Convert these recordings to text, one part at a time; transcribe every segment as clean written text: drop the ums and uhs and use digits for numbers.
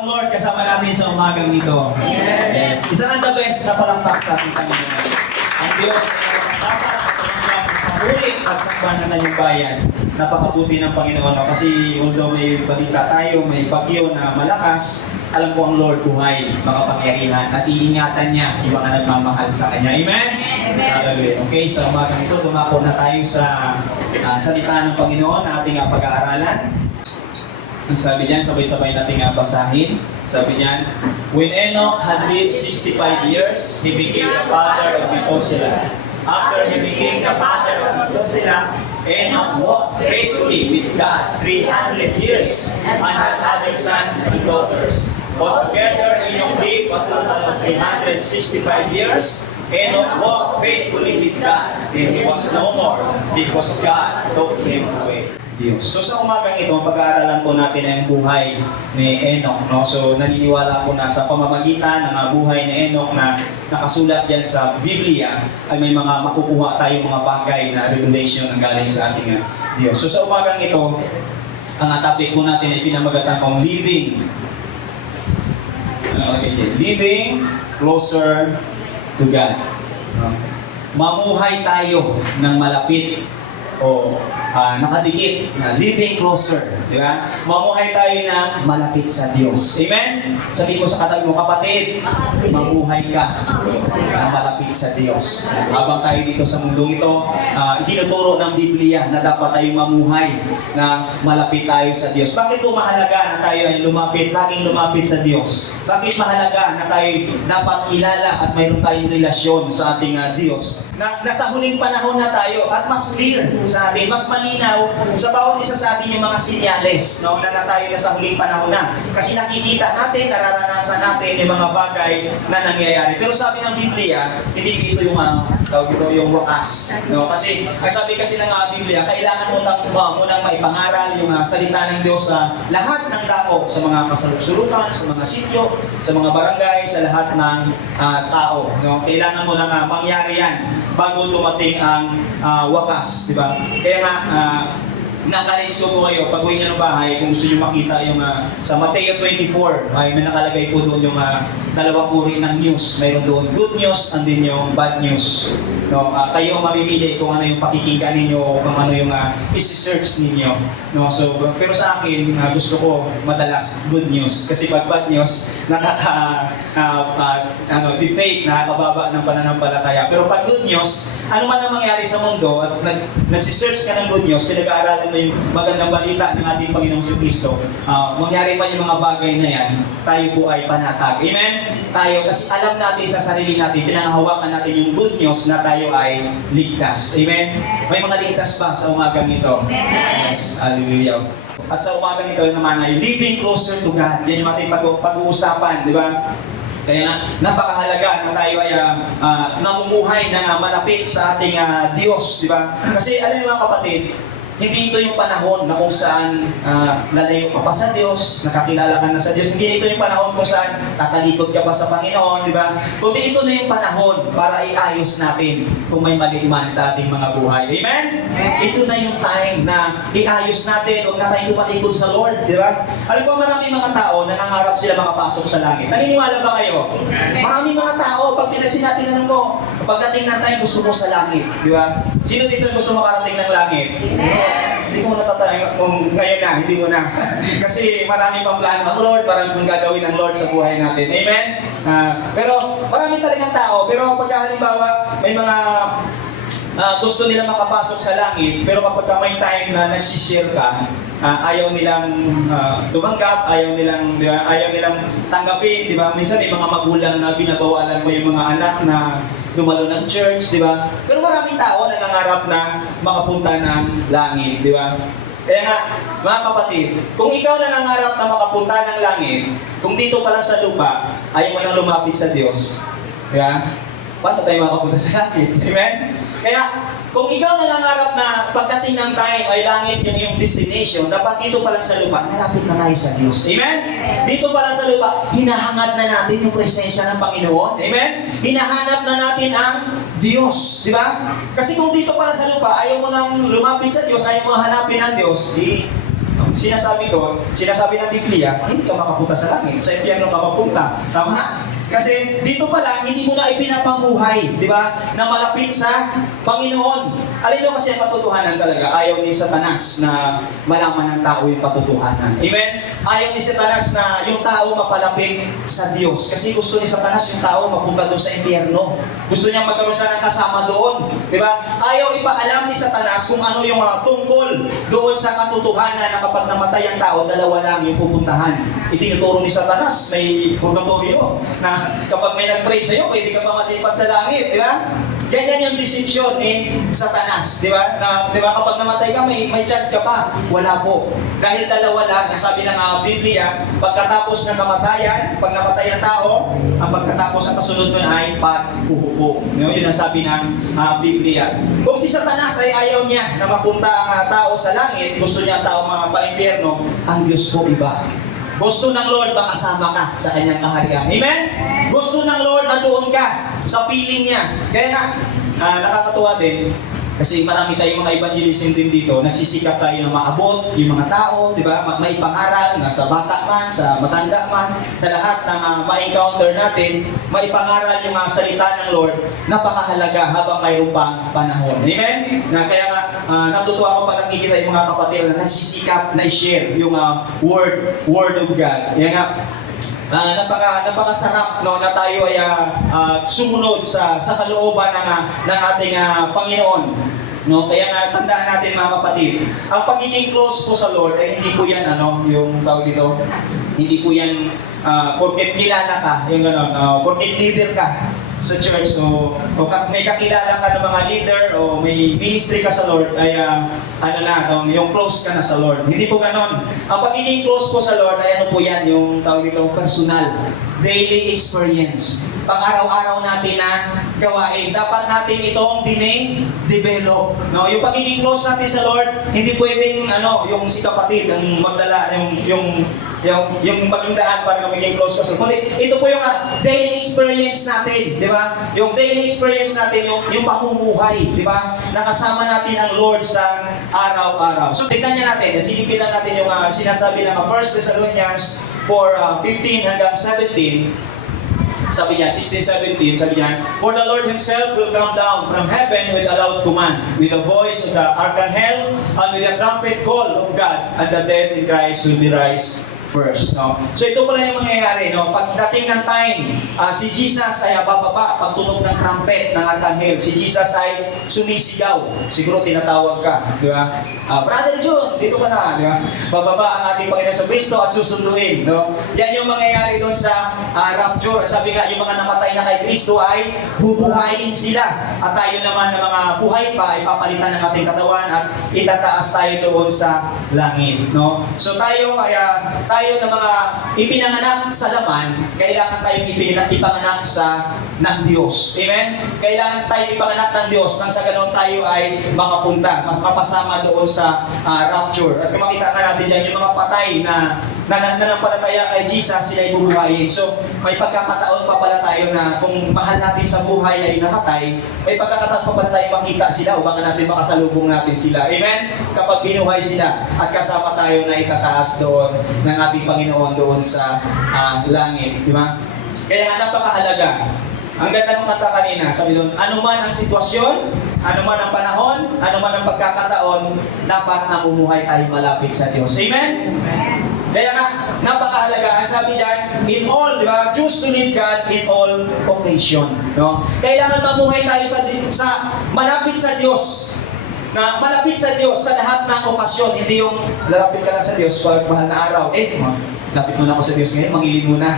ang Lord kasama natin sa umagang ito. Yes. Isa ang the best sa palakpak sa ating Panginoon. Ang Diyos ay dapat patuloy pagsakban ng kanyang bayan. Napakabuti ng Panginoon. Kasi although may balita tayo, may bagyo na malakas, alam ko ang Lord buhay, makapangyarihan, at iingatan niya yung mga nagmamahal sa Kanya. Amen? Hallelujah. Okay, sa umagang ito, tumako na tayo sa salita ng Panginoon na ating pag-aaralan. Ang sabi niyan, sabay-sabay nating basahin. Sabi niyan, when Enoch had lived 65 years, he became the father of Methuselah. After he became the father of Methuselah, Enoch walked faithfully with God 300 years and had other sons and daughters. Altogether, Enoch lived a total of 365 years. Enoch walked faithfully with God, and he was no more because God took him away. Diyos. So sa umagang ito, pag-aaralan po natin ang buhay ni Enoch. No? So naniniwala po na sa pamamagitan ng buhay ni Enoch na nakasulat yan sa Biblia, ay may mga makukuha tayong mga bagay na revelation ang galing sa ating Diyos. So sa umagang ito, ang topic po natin ay pinamagatan kong living. Living closer to God. Mamuhay tayo ng malapit o nakadikit na living closer, di ba? Mamuhay tayo ng malapit sa Diyos. Amen? Sabihin mo sa katabi mo, kapatid, mamuhay ka na malapit sa Diyos. Habang tayo dito sa mundong ito, itinuturo ng Biblia na dapat tayong mamuhay na malapit tayo sa Diyos. Bakit po mahalaga na tayo ay lumapit, laging lumapit sa Diyos? Bakit mahalaga na tayo dapat kilala at mayroon tayong relasyon sa ating Diyos? Nasa huling panahon na tayo at mas clear sa atin, mas malinaw sa bawat isa sa atin yung mga sinyales, no, na tayo na sa huling panahon na. Kasi nakikita natin, nararanasan natin yung mga bagay na nangyayari. Pero sabi ng Biblia, hindi ito yung yung wakas. No? Kasi, ang sabi kasi ng Biblia, kailangan mo nang maipangaral yung salita ng Diyos sa lahat ng dako, sa mga kasalukulukan, sa mga sityo, sa mga barangay, sa lahat ng tao. No? Kailangan mo nang mangyari yan bago dumating ang wakas, di ba? Kaya nga, naka-raise ko po kayo, pag uwi niyo ng bahay, kung gusto niyo makita yung sa Mateo 24, ay may nakalagay po doon yung dalawang uri ng news. Mayroon doon good news and din yung bad news. No, kayo mamimili kung ano yung pakikinggan ninyo o kung ano yung isi-search ninyo. No, so, pero sa akin, gusto ko madalas good news. Kasi pag bad news, defate, nakakababa ng pananampalataya. Pero pag good news, ano man ang mangyari sa mundo at nagsisearch ka ng good news, pinag-aaralan mo yung magandang balita ng ating Panginoong Kristo, mangyari man yung mga bagay na yan, tayo po ay panatag. Amen? Tayo, kasi alam natin sa sarili natin, pinangahawakan natin yung good news na tayo ay ligtas. Amen? May mga ligtas ba sa umagang ito? Yes. Hallelujah. At sa umagang ito naman ay living closer to God. Yan yung ating pag-uusapan, di ba? Kaya napakahalaga na tayo ay namumuhay na malapit sa ating Diyos, di ba? Kasi alam niyo mga kapatid, hindi ito yung panahon na kung saan lalayo ka pa sa Diyos, nakakilala ka na sa Diyos. Hindi ito yung panahon kung saan tatalikod ka pa sa Panginoon, di ba? Kundi ito na yung panahon para iayos natin kung may mali man sa ating mga buhay. Amen? Ito na yung time na iayos natin, huwag na tayong tumalikod sa Lord, di ba? Alam po, maraming mga tao nangangarap sila makapasok sa langit. Naniniwala ba kayo? Maraming mga tao, pag pinasinatin mo, pagdating ng time, gusto mo sa langit, di ba? Sino dito gusto makarating ng langit? Hindi ko natatayang kung ngayon na, hindi mo na. Kasi marami pang plano ng Lord, parang kung gagawin ng Lord sa buhay natin. Amen? Pero marami talagang tao, pero pag halimbawa, may mga gusto nila makapasok sa langit, pero kapag may time na nagsishare ka, ayaw nilang tumanggap, ayaw nilang tanggapin, di ba? Minsan may mga magulang na binabawalan mo yung mga anak na dumalo ng church, di ba? Pero maraming tao nangangarap na makapunta ng langit, di ba? Kaya nga, mga kapatid, kung ikaw nangangarap na makapunta ng langit, kung dito pa lang sa lupa, ayaw mo nang lumapit sa Diyos, di ba? Paano tayo makapunta sa langit? Amen? Kaya, kung ikaw nangangarap na pagdating ng time ay langit yung iyong destination, dapat dito pa lang sa lupa, nalapit na tayo sa Diyos. Amen? Dito pa lang sa lupa, hinahangad na natin yung presensya ng Panginoon. Amen? Hinahanap na natin ang Diyos. Di ba? Kasi kung dito pa lang sa lupa, ayaw mo nang lumapit sa Diyos, ayaw mo hanapin ang Diyos, Sinasabi ng Biblia, hindi ka makapunta sa langit, sa impyerno ka mapunta. Tama? Kasi dito pala, hindi mo na ipinapamuhay, di ba? Na malapit sa Panginoon. Alam mo kasi ang katotohanan talaga, ayaw ni Satanas na malaman ng tao yung katotohanan. Amen? Ayaw ni Satanas na yung tao mapalapit sa Diyos. Kasi gusto ni Satanas yung tao mapunta doon sa impyerno. Gusto niya magkaroon siya ng kasama doon. Di ba? Ayaw ipaalam ni Satanas kung ano yung tungkol doon sa katotohanan na kapag namatay ang tao, dalawa lang yung pupuntahan. Itinuturo ni Satanas, may purgatorio, na kapag may nag-pray sa'yo, pwede ka pa malipat sa langit, di ba? Ganyan yung deception ni Satanas, di ba? Di ba kapag namatay ka, may chance ka pa. Wala po. Dahil dalawa lang, ang sabi ng Biblia, pagkatapos ng kamatayan, pag namatay ang tao, ang pagkatapos ang kasunod nun ay paghuhuko. Yun ang sabi ng Biblia. Kung si Satanas ay ayaw niya na mapunta ang tao sa langit, gusto niya ang tao mga pa-impyerno, ang Diyos ko iba. Gusto ng Lord makasama ka sa kanyang kaharian. Amen? Gusto ng Lord na doon ka sa piling niya. Kaya nga, nakakatuwa din, kasi marami tayong mga evangelism din dito, nagsisikap tayo na maabot yung mga tao, di ba? May pangaral na sa bata man, sa matanda man, sa lahat ng ma-encounter natin, may pangaral yung mga salita ng Lord, napakahalaga habang mayroon pang panahon. Amen? Kaya nga, natutuwa ako pag nakikita yung mga kapatid na nagsisikap na i-share yung word of God. Kaya nga, napakasarap no, na tayo ay sumunod sa kalooban ng ating Panginoon. No, kaya nga tandaan natin mga kapatid, ang pagiging close po sa Lord ay hindi po yan yung tawag dito, hindi po yan porket kilala ka, yung gano'n, porket leader ka sa church o may kakilala ka ng mga leader o may ministry ka sa Lord ay yung close ka na sa Lord. Hindi po ganon. Ang pagiging close po sa Lord ay po yan, yung tawag dito personal, daily experience. Pang-araw-araw natin na gawain. Dapat natin itong develop. No? Yung pagiging close natin sa Lord, hindi pwedeng yung si kapatid ang magdala yung maging daan para maging close ka sa Lord. Ito po yung daily experience natin, di ba? Yung daily experience natin, yung pamumuhay, di ba? Nakasama natin ang Lord sa araw-araw. So, tignan niya natin, silipin lang natin yung sinasabi ng 1 Thessalonians 4:15 hanggang 17. Sabi niya, 16-17, sabi niya, for the Lord Himself will come down from heaven with a loud command, with the voice of the archangel, and with the trumpet call of God, and the dead in Christ will be raised first. No? So ito pala yung mangyayari. No? Pagdating ng time, si Jesus ay bababa pag tunog ng trumpet ng arkanghel. Si Jesus ay sumisigaw. Siguro tinatawag ka. Di ba? Brother John, dito ka na. Di ba? Bababa ang ating Panginoon sa Kristo at susunduin. No? Yan yung mangyayari doon sa rapture. Sabi nga, yung mga namatay na kay Kristo ay bubuhayin sila. At tayo naman na mga buhay pa ay papalitan ng ating katawan at itataas tayo doon sa langit. No? So tayo na mga ipinanganak sa laman, kailangan tayong ipanganak ng Diyos. Amen? Kailangan tayong ipanganak ng Diyos nang sa ganoon tayo ay makapunta, mapasama doon sa rapture. At kung makita na natin dyan, yung mga patay na nananampalataya kay Jesus, sila ay bubuhayin. So, may pagkakataon pa pala tayo na kung mahal natin sa buhay ay nakatay, may pagkakataon pa pala tayo makita sila o baka natin makasalubong natin sila. Amen? Kapag binuhay sila at kasama tayo na itataas doon ng ating Panginoon doon sa langit. Di ba? Kaya nga napakahalaga. Ang ganda ng kanta kanina, sabi doon, anuman ang sitwasyon, anuman ang panahon, anuman ang pagkakataon, dapat namumuhay tayo malapit sa Diyos. Amen? Amen. Kaya nga, napakahalaga. Ang sabi dyan, in all, di ba? Choose to live God in all occasion. No? Kailangan mamuhay tayo sa malapit sa Diyos. Na malapit sa Diyos sa lahat ng okasyon. Hindi yung lalapit ka lang sa Diyos sa mahal na araw. Lapit muna ako sa Diyos ngayon, mangilin muna.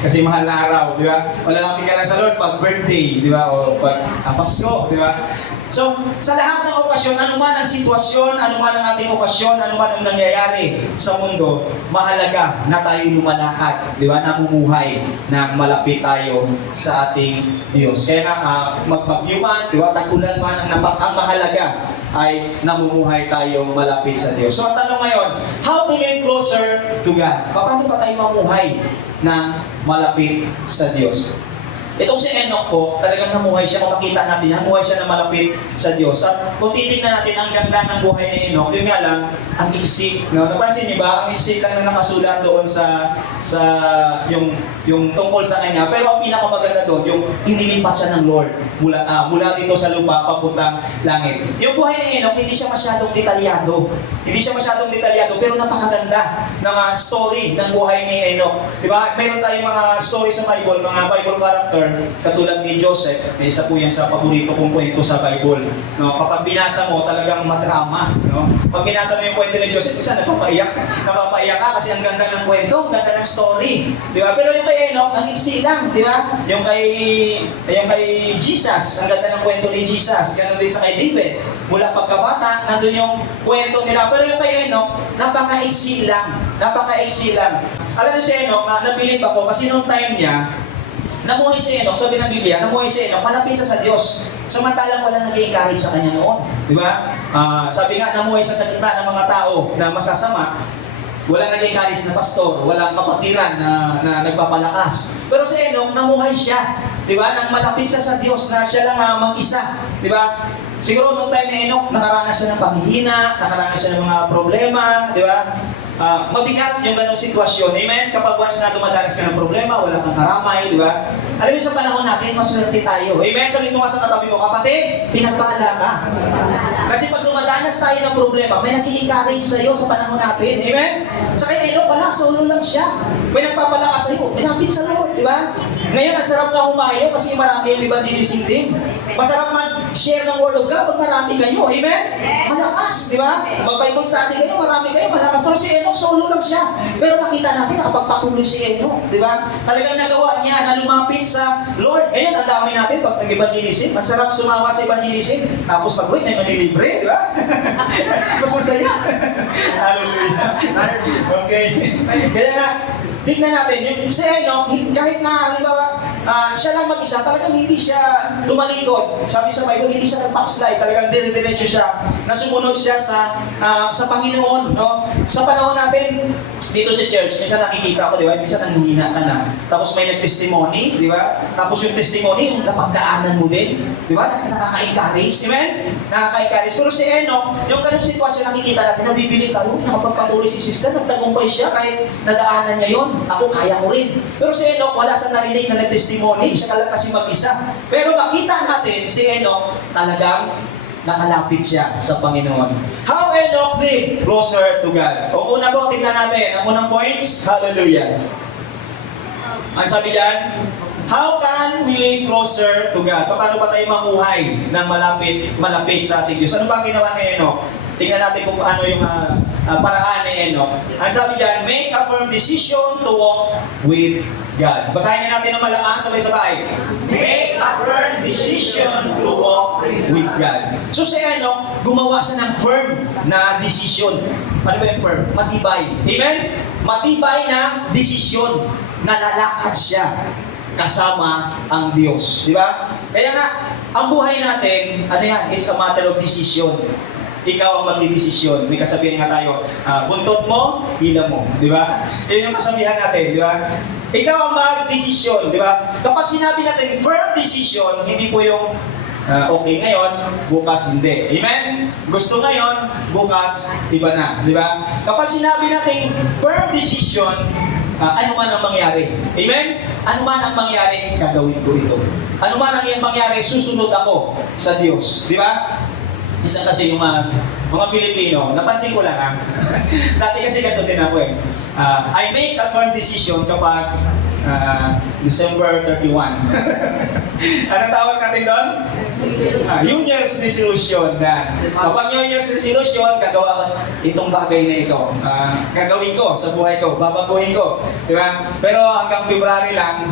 Kasi mahal na araw, di ba? O lalapit ka lang sa Lord pag birthday, di ba? O pag Pasko, di ba? So, sa lahat ng okasyon, anuman ang sitwasyon, anuman ang ating okasyon, anuman ang nangyayari sa mundo, mahalaga na tayo lumalakad, di ba? Namumuhay na malapit tayo sa ating Diyos. Kaya nga, magbagyuman, di ba? Tag-ulan man, ang mahalaga ay namumuhay tayo malapit sa Diyos. So, ang tanong ngayon, how to live closer to God? Paano pa tayo mamuhay na malapit sa Diyos? Itong si Enoch po, talagang namuhay siya. Kung makita natin, namuhay siya na malapit sa Diyos. At kung titignan natin ang ganda ng buhay ni Enoch, yun nga lang, ang iksi. No? Napansin niyo ba? Ang iksi lang na nakasulat doon sa yung tungkol sa kanya. Pero ang pinakamaganda doon, yung inilipat siya ng Lord mula dito sa lupa papuntang langit. Yung buhay ni Enoch, hindi siya masyadong detalyado. Hindi siya masyadong detalyado, pero napakaganda ng story ng buhay ni Enoch. Diba? Meron tayong mga story sa Bible, mga Bible character, katulad ni Joseph. Isa po yan sa paborito kong kwento sa Bible. No? Kapag binasa mo, talagang madrama. No? Pag binasa mo yung kwento ni Joseph, isa napapaiyak. Napapaiyak ka kasi ang ganda ng kwento, ang ganda ng story. Diba? Pero yung kay Enoch, ang iksi lang. Diba? Yung kay Jesus, ang ganda ng kwento ni Jesus. Ganun din sa kay David. Mula pagkabata, nandun yung kwento nila. Pero yung kay Enoch, napaka-iksi lang. Napaka-iksi lang. Alam niyo si Enoch, nabilib ako kasi noong time niya, namuhay si Enoch, sabi ng Biblia, namuhay si Enoch, malapit siya sa Diyos. Samantalang wala nag-encourage sa kanya noon. Di ba? Sabi nga, namuhay siya sa gitna ng mga tao na masasama. Wala nag-encourage na pastor, walang kapatiran na nagpapalakas. Pero si Enoch, namuhay siya. Di ba? Nang malapit siya sa Diyos na siya lang mag-isa. Di ba? Siguro nung time ni Enoch, nakaranas siya ng panghihina, nakaranas siya ng mga problema, di ba? Mabigat yung ganong sitwasyon. Amen? Kapag once na dumadanas ka ng problema, wala kang karamay, di ba? Alam mo sa panahon natin, maswerte tayo. Amen? Sabihin mo nga sa katabi mo, kapatid, pinagpala ka. Kasi pag dumadanas tayo ng problema, may nag-i-encourage sa'yo sa panahon natin. Amen? Sa kay Enoch, wala, solo lang siya. May nagpapalakas sa'yo, pinapit sa Lord, di ba? Ngayon, ang sarap nga humayo kasi marami yung evangelism team. Masarap mag-share ng word of God pag marami kayo. Amen? Malakas, di ba? Mag-Bible study kayo, marami kayo, malakas. Pero si Enoch, solo lang siya. Pero nakita natin, nakapagpatuloy si Enoch, di ba? Talagang nagawa niya na lumapit sa Lord. Ngayon, ang dami natin pag nag-evangelism. Masarap sumawa sa evangelism. Tapos pag may manilibre, di ba? Mas masaya. Hallelujah. Okay. Kaya nga, tignan natin, yung si Enoch, kahit na, halimbawa, siya lang mag-isa, talagang hindi siya tumalikod. Sabi sa Bible, hindi siya nag-backslide, talagang dire-diretso siya, na sumunod siya sa Panginoon, no? Sa panahon natin, dito sa church, minsan nakikita ko, di ba? Minsan nanghihina ka na. Tapos may nag-testimony, di ba? Tapos yung testimony, yung napagdaanan mo din, di ba? Nakaka-encourage, amen? Nakaka-encourage. Pero si Enoch, yung ganung sitwasyon nakikita natin, nabibiling tayo, nakapagpatuloy si sister, nagtagumpay siya kahit nadaanan niya yun. Ako, kaya ko rin. Pero si Enoch, wala sa narinig na nag-testimony, siya lang kasi mag-isa. Pero makita natin, si Enoch, talagang nakalapit siya sa Panginoon. How Enoch lived closer to God. O una po, tingnan natin. Ang unang points, hallelujah. Ang sabi dyan, how can we live closer to God? Paano ba tayo mamuhay ng malapit sa ating Diyos? Ano ba ang ginawa ni Enoch? Tingnan natin kung ano yung paraan ni Enoch. Ang sabi dyan, make a firm decision to walk with God. Basahin natin ng malakas, sabay-sabay. Make a firm decision to walk with God. So si Enoch, gumawa siya ng firm na decision. Ano ba yung firm? Matibay. Amen? Matibay na desisyon na lalakad siya kasama ang Diyos. Di ba? Kaya nga, ang buhay natin, ano yan? It's a matter of decision. Ikaw ang magdidesisyon. May kasabihan nga tayo, buntot mo, hila mo. Di ba? Yun yung kasabihan natin, di ba? Ikaw ang magdesisyon, di ba? Kapag sinabi natin firm decision, hindi po yung okay ngayon, bukas hindi. Amen? Gusto ngayon, bukas iba na. Di ba? Kapag sinabi natin firm decision, ano man ang mangyari. Amen? Ano man ang mangyari, gagawin ko ito. Ano man ang mangyari, susunod ako sa Diyos. Di ba? Isa kasi yung mga Pilipino, napansin ko lang dati kasi ganito din ako eh. I make a firm decision kapag December 31. Anong tawag natin doon? New Year's resolution na kapag New Year's resolution, gagawa ko itong bagay na ito. Gagawin ko sa buhay ko, babaguhin ko. Di ba? Pero hanggang February lang,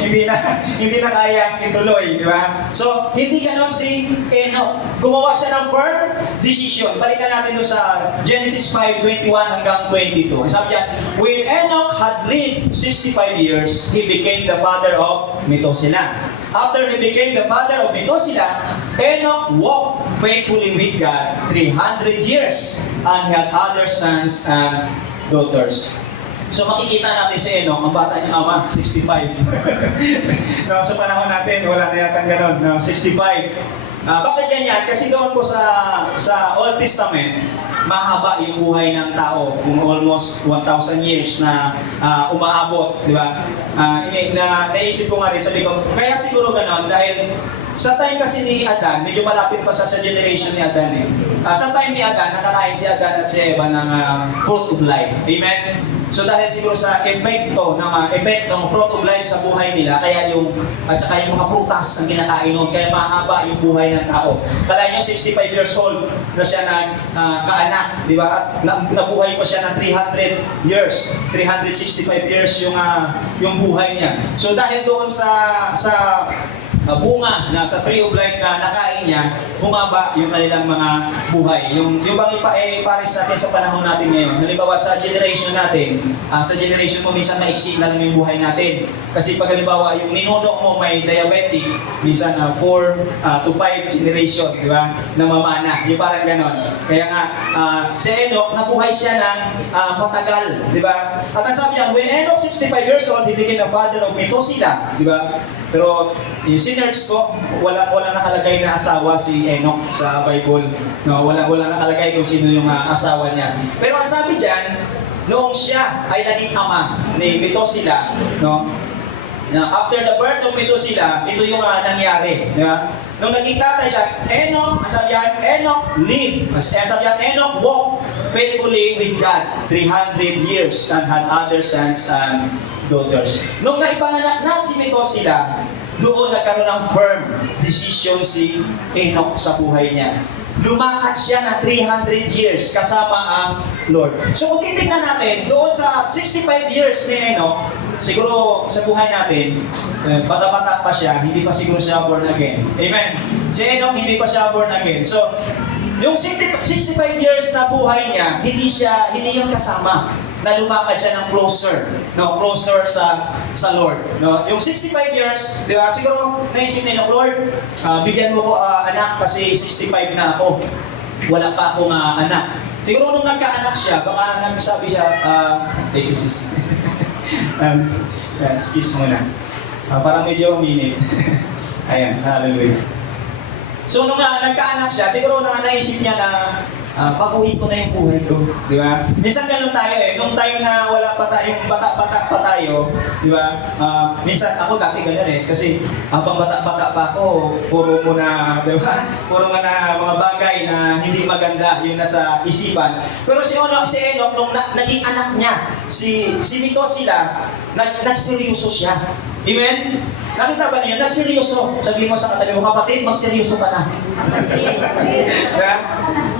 hindi na kayang ituloy. Di ba? So, hindi ganon si Enoch. Gumawa siya ng firm decision. Balikan natin doon sa Genesis 5:21 hanggang 22. Sabi niya, when Enoch had lived 65 years, he became the father of Methuselah. After he became the father of Methuselah, Enoch walked faithfully with God 300 years and he had other sons and daughters. So makikita natin si Enoch, ang bata niyang ama, 65. No, sa panahon natin, wala na yata ganun, no, 65. Bakit ganyan? Kasi doon po sa Old Testament, mahaba yung buhay ng tao, kung almost 1,000 years na umaabot, di ba? Naisip ko nga rin, sabi ko, kaya siguro ganon, dahil sa time kasi ni Adan, medyo malapit pa sa generation ni Adan eh. Sa time ni Adan, nakakain si Adan at si Eva ng fruit of life. Amen? So dahil siguro sa epekto ng fruit of life sa buhay nila, kaya at saka yung mga prutas ang kinakain nun, kaya mahaba yung buhay ng tao. Kala nyo 65 years old na siya kaanak, di ba? At nabuhay pa siya ng 300 years, 365 years yung buhay niya. So dahil doon sa bunga na sa tree of life na nakain niya, humaba yung kanilang mga buhay. Yung bang pares natin sa panahon natin ngayon. Halimbawa sa generation natin, sa generation mo minsan maiksi na lang yung buhay natin. Kasi pag halimbawa yung ninuno mo may diabetic, minsan 4 to 5 generation, di ba? Namamana. Yung parang ganon. Kaya nga, si Enoch, nabuhay siya ng matagal, di ba? At ang sabi niya, when Enoch 65 years old, he became a father of Methuselah, di ba? Pero sinners ko, wala nakalagay na asawa si Enoch sa Bible. No, wala nakalagay kung sino yung asawa niya. Pero ang sabi diyan, noong siya ay naging ama ni Methuselah, no? After the birth of Methuselah, ito yung nangyari, di ba? Nung naging tatay siya, Enoch, ang sabi niyan, Enoch lived. Ang sabi niyan, Enoch walked faithfully with God 300 years and had other sons and daughters. Nung naipanganak na si Methuselah, doon nagkaroon ng firm decision si Enoch sa buhay niya. Lumakad siya ng 300 years kasama ang Lord. So kung titignan natin, doon sa 65 years ni Enoch, siguro sa buhay natin, bata-bata pa siya, hindi pa siguro siya born again. Amen? Si Enoch, hindi pa siya born again. So, yung 65 years na buhay niya, hindi yung kasama na lumakad siya ng closer sa Lord. No? Yung 65 years, di ba, siguro naisip niya, Lord, bigyan mo ko anak kasi 65 na ako. Wala pa akong anak. Siguro nung nagkaanak siya, baka nagsabi siya, thank you sis. Excuse mo na. Parang medyo minute. Ayan, hallelujah. So nung nagkaanak siya, siguro naisip niya na baguhin ko na yung buhay ko, di ba? Minsan ganun tayo eh, nung time na wala pa tayong bata-bata pa tayo, di ba? Minsan ako dati ganyan eh, kasi habang bata-bata pa ako, puro muna, di ba? Puro na mga bagay na hindi maganda yung nasa isipan. Pero si Enoch, nung naging anak niya, si Methuselah, nagseryoso siya. Amen? Nakita ba niyo? Nagseryoso. Sabihin mo sa katabi mo, kapatid, magseryoso ka na.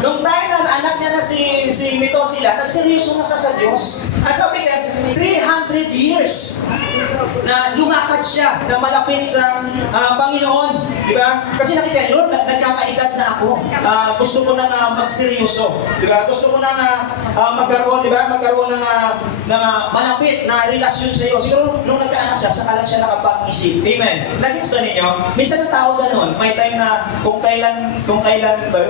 Nung tayo na anak niya na si Methuselah, nagseryoso na sa Diyos. Ang sabi niya, 300 years na lumakad siya, na malapit sa Panginoon. Di ba? Kasi nakita niyo, nagkakaedad na ako. Gusto ko na magseryoso. Di ba? Gusto ko na magkaroon, di ba? Magkaroon ng malapit na relasyon sa iyo. Siguro nung nagkaanak siya, saka lang siya nakapag-isip. Amen. Nag-gets ba ninyo? Minsan ang tao ganun. May time na kung kailan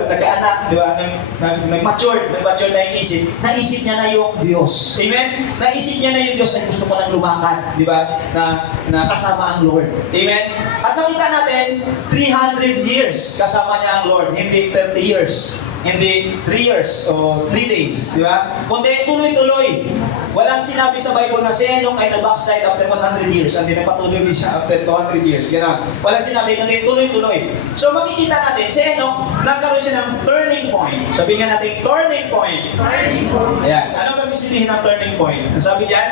nagkaanak, di ba? Nag-mature na yung isip. Naisip niya na yung Diyos. Amen? Naisip niya na yung Diyos na gusto ko nang lumakad, di ba? Na kasama ang Lord. Amen? At nakita natin, 300 years kasama niya ang Lord. Hindi 30 years. Hindi 3 years o 3 days. Di ba? Kundi tuloy-tuloy. Walang sinabi sa Bible na si Enoch ay na-backslide after 100 years. Hindi nagpatuloy din siya after 200 years. Ganon. Walang sinabi, kundi tuloy-tuloy. So makikita natin, si Enoch, nagkaroon siya ng turning point. Sabihin nga natin, turning point. Turning point. Ayan. Ano ang sabihin ng turning point? Ang sabi dyan,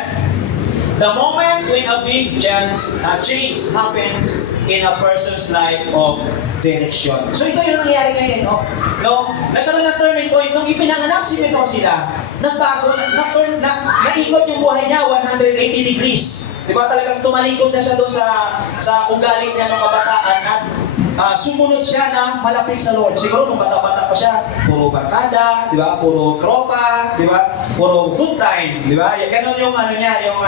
the moment when a big change happens in a person's life of direction. So ito yung nangyari kay Enoch. No? Nagkaroon ng turning point. Nung ipinanganak si Methuselah, nagbago, naikot yung buhay niya 180 degrees. Di ba talagang tumalikod na siya doon sa ugali niya ng kabataan at sumunod siya na malapit sa Lord. Siguro nung bata-bata pa siya, puro barkada, di ba? Puro tropa, di ba? Puro good time, di ba? Ganun yung yung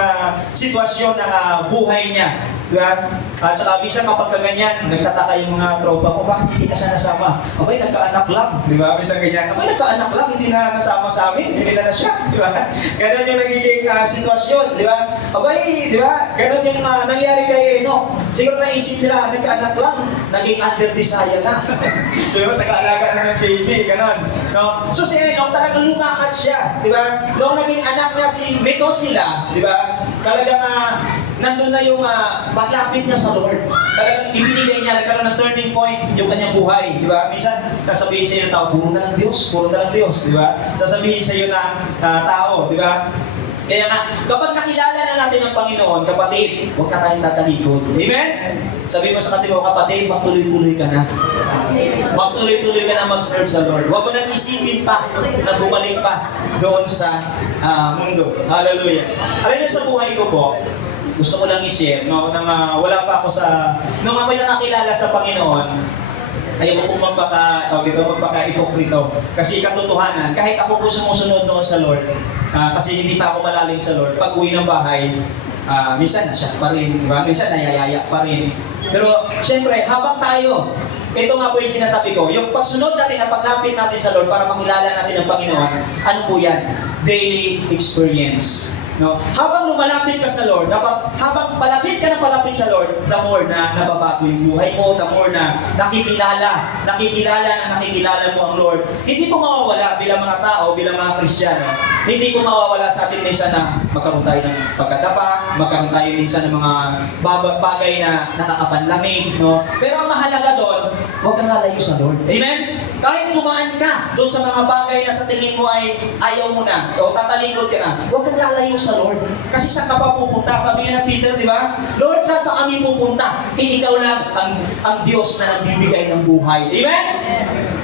sitwasyon ng buhay niya. Di ba? At saka minsan kapag ganyan, nagtataka yung mga tropa mo, bakit hindi ka siya nasama? Abay, nagkaanak lang. Di ba? Minsan ganyan, abay, nagkaanak lang, hindi na nasama sa amin, hindi na siya. Di ba? Ganon yung nagiging sitwasyon. Di ba? Abay, di ba? Ganon yung nangyari kay Enoch. Siguro naisip nila, nagkaanak lang, naging under desire na. Siguro nag-aalaga na ng baby, ganon. No? So si Enoch talagang lumakad siya. Di ba? Noong naging anak niya si Methuselah, di ba? Talagang nandun na yung paglapit niya sa Lord. Talagang ibinigay niya, nagkaroon ng turning point yung kanyang buhay. Di ba? Minsan, sasabihin sa iyo ng tao, puro na lang Diyos, puro na lang Diyos. Di ba? Sasabihin sa iyo na tao, di ba? Kaya nga, kapag nakilala na natin ang Panginoon, kapatid, huwag na tayong tatalikod. Amen? Sabi mo sa kapatid mo, kapatid, magtuloy-tuloy ka na. Magtuloy-tuloy ka na mag-serve sa Lord. Huwag mo nang isipin pa na bumalik pa doon sa mundo. Hallelujah. Alam niyo sa buhay ko po, gusto ko lang i-share, no, nang wala pa ako nung ako'y nakakilala sa Panginoon, ayaw ko magpaka-ipokrito. Kasi katotohanan, kahit ako po sumusunod noon sa Lord, kasi hindi pa ako malalim sa Lord, pag uwi ng bahay, minsan nasyak pa rin, diba? Minsan nayayaya pa rin. Pero, syempre, habang tayo, ito nga po yung sinasabi ko, yung pagsunod natin at paglapit natin sa Lord para makilala natin ang Panginoon, ano po yan? Daily experience. No? Habang lumalapit ka sa Lord, habang palapit ka na palapit sa Lord, the more na nababago yung buhay mo, the more na nakikilala mo ang Lord. Hindi po mawawala bilang mga tao, bilang mga Kristiyano. Hindi po mawawala sa atin minsan na magkaroon tayo ng pagkadapa, magkaroon tayo minsan ng mga bagay na nakakapanlamig, no? Pero ang mahalaga doon, huwag kang lalayo sa Lord. Amen? Kahit lumaan ka doon sa mga bagay na sa tingin mo ay ayaw mo na, o tatalikod ka na, huwag kang lalayo sa Lord. Kasi saan ka pa pupunta? Sabi nga ng Peter, di ba? Lord, saan pa kami pupunta? Ikaw lang ang Diyos na nagbibigay ng buhay. Amen?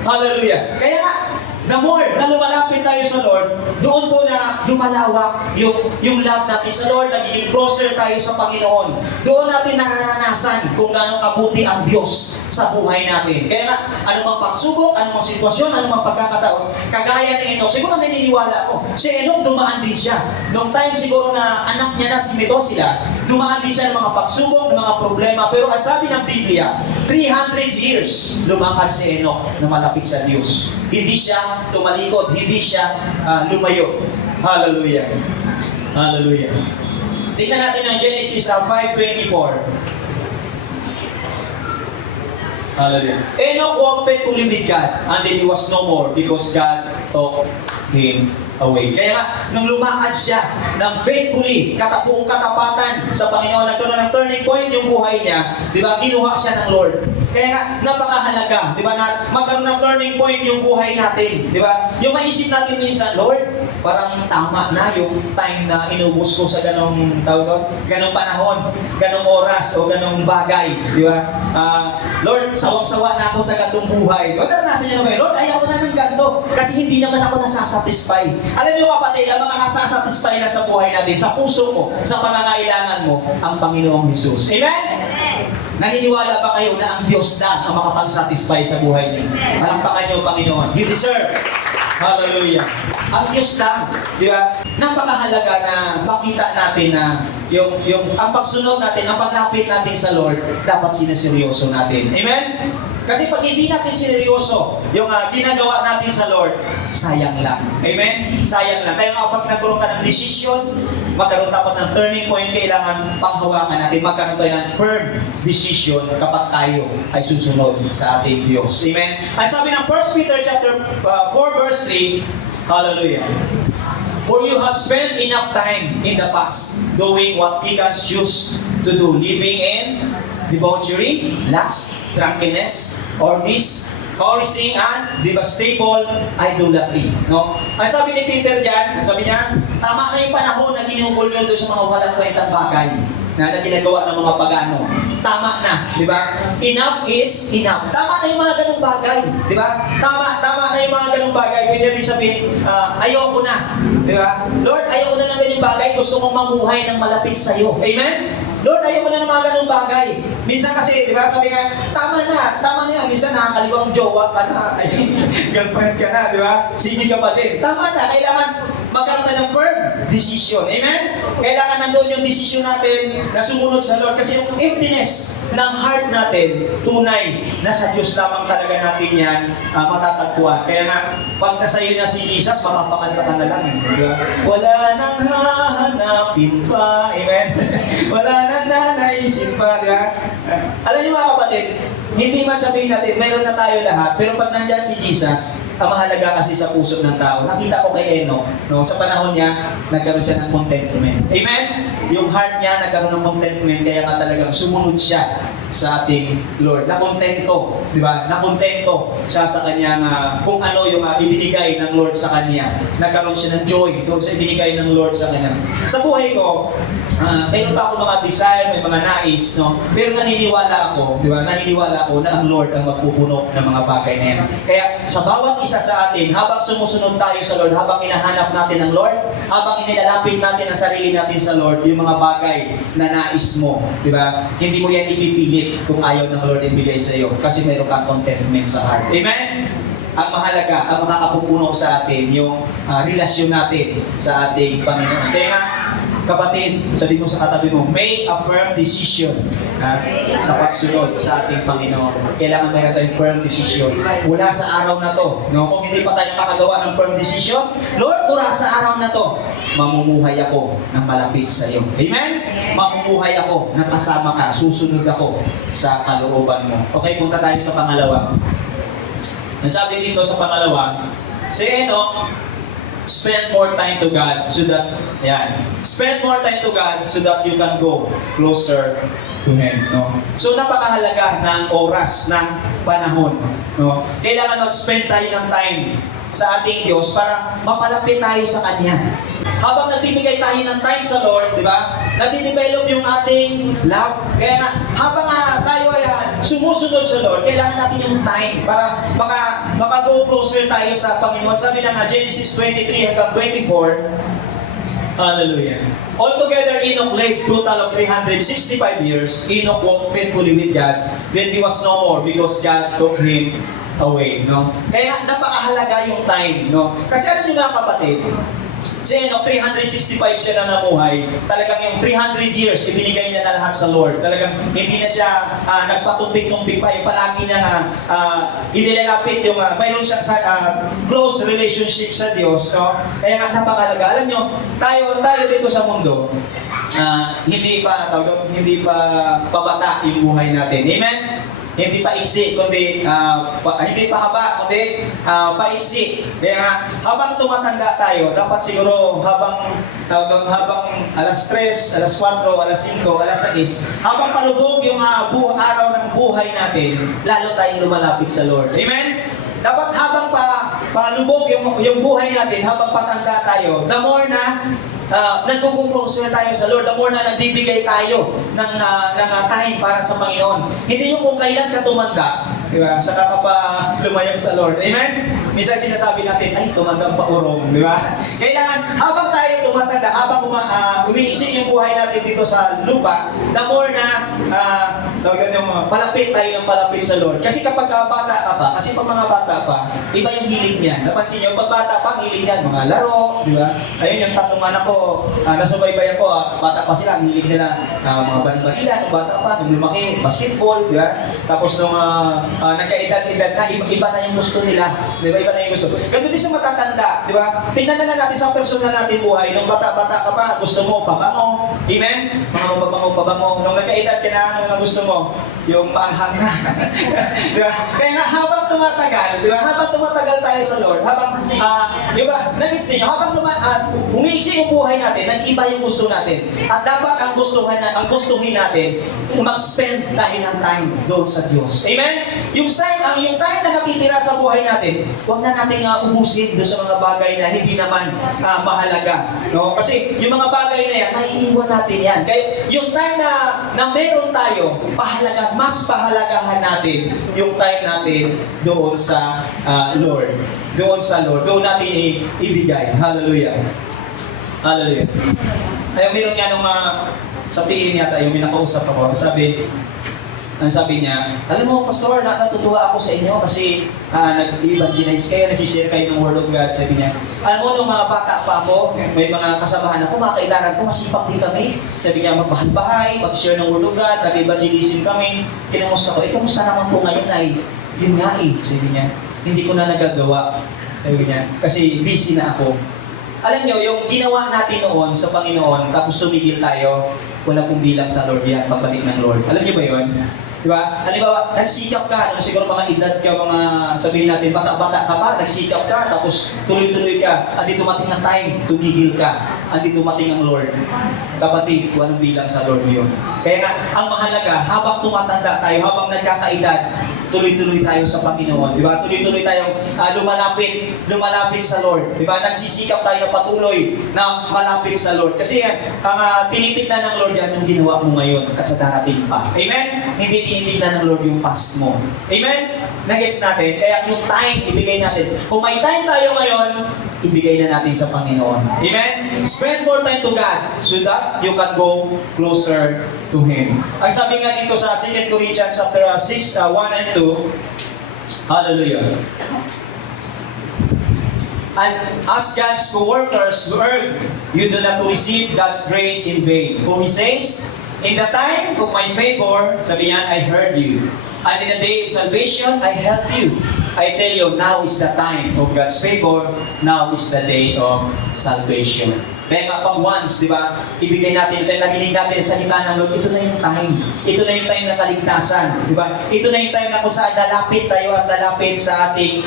Hallelujah. Kaya nga, the more na lumalapit tayo sa Lord, doon po na lumalawak yung love natin sa Lord, nagiging closer tayo sa Panginoon. Doon natin nararanasan kung gaano kabuti ang Diyos sa buhay natin. Kaya nga, anumang pagsubok, anumang sitwasyon, anumang pagkakataon, kagaya ni Enoch, siguro naniniwala ako, si Enoch dumaan din siya. Noong time siguro na anak niya na si Methuselah, dumaan din siya ng mga pagsubok, ng mga problema. Pero ang sabi ng Biblia, 300 years lumakad si Enoch na malapit sa Diyos. Hindi siya tumalikod, hindi siya lumayo. Hallelujah. Hallelujah. Tingnan natin ang Genesis 5:24. Hallelujah. Enoch walked faithfully with God, and then he was no more because God took him away. Kaya nga, nung lumakad siya ng faithfully, katapuong katapatan sa Panginoon, nagkaroon ng turning point yung buhay niya, di ba? Kinuha siya ng Lord. Kaya nga, napakahalaga, di ba, na magkaroon ng turning point yung buhay natin, di ba? Yung maisip natin minsan, Lord, parang tama na yung time na inubos ko sa ganong panahon, ganong oras, o ganong bagay, di ba? Lord, sawang-sawa na ako sa gantong buhay. Huwag naranasan niyo naman, Lord, ayaw ko na ng ganto kasi hindi naman ako nasasatisfy. Alam niyo kapatid, ang makakasasatisfy na sa buhay natin, sa puso mo, sa pangangailangan mo, ang Panginoong Hesus. Amen? Naniniwala ba kayo na ang Diyos lang ang makapag-satisfy sa buhay niyo? Malampakan niyo, Panginoon. You deserve. Hallelujah. Ang Diyos lang, di ba? Napakahalaga na makita natin na ang pagsunod natin, ang paglapit natin sa Lord, dapat sineseryoso natin. Amen? Kasi pag hindi natin sineryoso yung ginagawa natin sa Lord, sayang lang. Amen? Sayang lang. Kaya kapag nagkaroon ka ng desisyon, magkaroon dapat ng turning point, kailangan panghawakan natin, magkaroon tayo ng firm decision kapag tayo ay susunod sa ating Diyos. Amen? Ang sabi ng 1 Peter chapter 4 verse 3, hallelujah. For you have spent enough time in the past doing what pagans used to do, living in debauchery, lust, drunkenness, orgies, carousing, and devastable idolatry. No? Ang sabi ni Peter dyan, sabi niya, tama na yung panahon na ginugol nyo doon sa mga walang kwentang bagay na ginagawa ng mga pagano. Tama na, di ba? Enough is enough. Tama na yung mga ganung bagay, di ba? Tama na yung mga ganung bagay. Pwede rin sabihin, ayoko na, di ba? Lord, ayoko na ng ganung bagay. Gusto kong mamuhay ng malapit sa iyo. Amen? Lord, ayoko na ng mga ganung bagay. Minsan kasi, di ba, sabi nga, tama na yan. Minsan nakakaliwang jowa ka na, ay, girlfriend ka na, di ba? Sige ka pa din. Tama na, kailangan magkaroon tayo ng firm decision. Amen? Kailangan nandoon yung decision natin na sumunod sa Lord. Kasi yung emptiness ng heart natin, tunay na sa Diyos lamang talaga natin yan matatagpuan. Kaya nga, pag nasa iyo na si Jesus, mapapakanta ka na lang. Diba? Wala nang hahanapin pa. Amen? Wala nang nanaisip pa. Diba? Alam niyo mga kapatid, hindi man sabihin natin, meron na tayo lahat, pero pag nandyan si Jesus, ang mahalaga kasi sa puso ng tao. Nakita ko kay Enoch, no, sa panahon niya, nagkaroon siya ng contentment. Amen? Yung heart niya nagkaroon ng contentment, kaya nga talagang sumunod siya sa ating Lord. Nakontento, di ba? Nakontento siya sa kanyang kung ano yung ibinigay ng Lord sa kanya. Nagkaroon siya ng joy doon sa ibinigay ng Lord sa kanya. Sa buhay ko, mayroon pa ako mga desire, may mga nais, no? Pero naniniwala ako, di ba? Naniniwala ako na ang Lord ang magpupuno ng mga bagay na yan. Kaya sa bawat isa sa atin, habang sumusunod tayo sa Lord, habang hinahanap natin ang Lord, habang inilalapit natin ang sarili natin sa Lord, yung mga bagay na nais mo, di ba? Hindi mo yan ipipilit kung ayaw ng Lord ibigay sa iyo kasi meron kang contentment sa heart. Amen? Ang mahalaga, ang makakapupuno sa atin, yung relasyon natin sa ating Panginoon. Kaya nga, kapatid, sabi mo sa katabi mo, make a firm decision sa pagsunod sa ating Panginoon. Kailangan mayroon tayong firm decision. Mula sa araw na to, no? Kung hindi pa tayo makagawa ng firm decision, Lord, mula sa araw na to, mamumuhay ako ng malapit sa iyo. Amen? Mamumuhay ako na kasama ka, susunod ako sa kalooban mo. Okay, punta tayo sa pangalawa. Nasabi dito sa pangalawa, si Enoch, spend more time to God so that, spend more time to God so that you can go closer to Him. No? So, napakahalaga ng oras, ng panahon. No? Kailangan mag-spend tayo ng time sa ating Diyos para mapalapit tayo sa Kanya. Habang nagbibigay tayo ng time sa Lord, di ba? Nadidevelop yung ating love. Kaya nga, habang tayo ay sumusunod sa Lord, kailangan natin yung time para maka-go closer tayo sa Panginoon. Sabi na nga, Genesis 23 hanggang 24, hallelujah. Altogether, Enoch lived total of 365 years. Enoch walked faithfully with God. Then he was no more because God took him away. No? Kaya napakahalaga yung time. No? Kasi alam niyo mga kapatid, si Enoch, 365 siya na namuhay. Talagang yung 300 years, ibinigay niya na lahat sa Lord. Talagang hindi na siya nagpatumpik-tumpik pa. Yung palagi niya inilalapit yung mayroon siyang close relationship sa Diyos. No? Kaya nga napakahalaga. Alam nyo, tayo dito sa mundo, hindi pa pabata yung buhay natin. Amen? Hindi pa iksi, kundi hindi pa haba, kundi paiksi. Kaya nga, habang tumatanda tayo, dapat siguro habang alas 3, alas 4, alas 5, alas 6, habang palubog yung araw ng buhay natin, lalo tayong lumalapit sa Lord. Amen? Dapat habang palubog yung buhay natin, habang patanda tayo, the more na nagkukumpronser tayo sa Lord, the more na nagbibigay tayo ng time para sa Panginoon. Hindi yung kung kailan ka tumanda, di ba? Saka ka pa lumayo sa Lord. Amen? Minsan sinasabi natin, ay, tumandang pa urong, di ba? Kailangan, habang tayo tumatanda, habang umiisip yung buhay natin dito sa lupa, the more na palapit tayo ng palapit sa Lord. Kasi kapag bata ka pa, kasi pag mga bata pa, iba yung hilig niyan. Napansin niyo, pag bata pa, hilig niyan, mga laro, di ba? Ayun, yung tatlong anak ko, nasubaybayan ko, bata pa sila, ang hilig nila, mga banila, nung bata pa, nung lumaki, basketball, di ba? Tapos nung nagkaedad-edad na, iba na yung gusto nila, di ba? Iba na yung gusto. Ganun din sa matatanda, di ba? Tingnan na natin sa personal natin buhay, nung bata-bata ka pa, gusto mo, pabango, amen? Mga pabango, nung nagkaedad ka na, ano gusto mo? Yung maanghang na. Di ba? Kaya nga, habang tumatagal, di ba? Habang tumatagal tayo sa Lord, habang, di ba? Nag-isip nyo, habang umiiksi yung buhay natin, nag-iba yung gusto natin. At dapat ang gustuhin natin, mag-spend tayo ng time doon sa Diyos. Amen? Yung time na natitira sa buhay natin, huwag na natin ubusin doon sa mga bagay na hindi naman mahalaga. No? Kasi yung mga bagay na yan, naiiwan natin yan. Kaya yung time na meron tayo, mas pahalagahan natin yung time natin doon sa Lord. Doon sa Lord. Doon natin ibigay. Hallelujah. Hallelujah. Kaya meron nga nung sa PN yata, yung may nakausap ako, ang sabi niya, alam mo, Pastor, natutuwa ako sa inyo kasi nag-evangelize kayo, nag-share kayo ng Word of God. Sabi niya, alam mo, nung mga bata pa ako, may mga kasamahan ako, mga kailangan ko, masipag din kami. Sabi niya, magbahay-bahay, mag-share ng Word of God, nag-evangelism kami. Kinamusta ko, kamusta naman po ngayon ay, yun nga sabi niya, hindi ko na nagagawa. Sabi niya, kasi busy na ako. Alam niyo, yung ginawa natin noon sa Panginoon, tapos tumigil tayo, wala pong bilang sa Lord yan, pagbalik ng Lord. Alam niyo ba yun? Diba? Halimbawa, nagsikap ka, siguro mga edad ka, mga sabihin natin, bata-bata ka pa, nagsikap ka, tapos tuloy-tuloy ka, andi dumating ang time, tumigil ka, andi dumating ang Lord. Kapatid, walang bilang sa Lord yun. Kaya nga, ang mahalaga, habang tumatanda tayo, habang nagkakaedad, tuloy-tuloy tayo sa Panginoon. Diba? Tuloy-tuloy tayong lumalapit sa Lord. Diba? Nagsisikap tayo patuloy na malapit sa Lord. Kasi ang tinitignan ng Lord yan, yung ginawa mo ngayon at sa darating pa. Amen? Hindi tinitignan ng Lord yung past mo. Amen? Nagets natin? Kaya yung time, ibigay natin. Kung may time tayo ngayon, ibigay na natin sa Panginoon. Amen? Spend more time to God so that you can go closer to Him. Ang sabi nga dito sa 2 Corinthians chapter 6, 1 and 2, hallelujah. And as God's co-workers work, you do not receive God's grace in vain. For He says, in the time of my favor, sabi yan, I heard you. And in the day of salvation, I helped you. I tell you, now is the time of God's favor. Now is the day of salvation. Kaya nga pag once, di ba, ibigay natin, narinig natin sa salita ng Lord, ito na yung time. Ito na yung time ng kaligtasan. Di ba? Ito na yung time na kung saan lalapit tayo at lalapit sa ating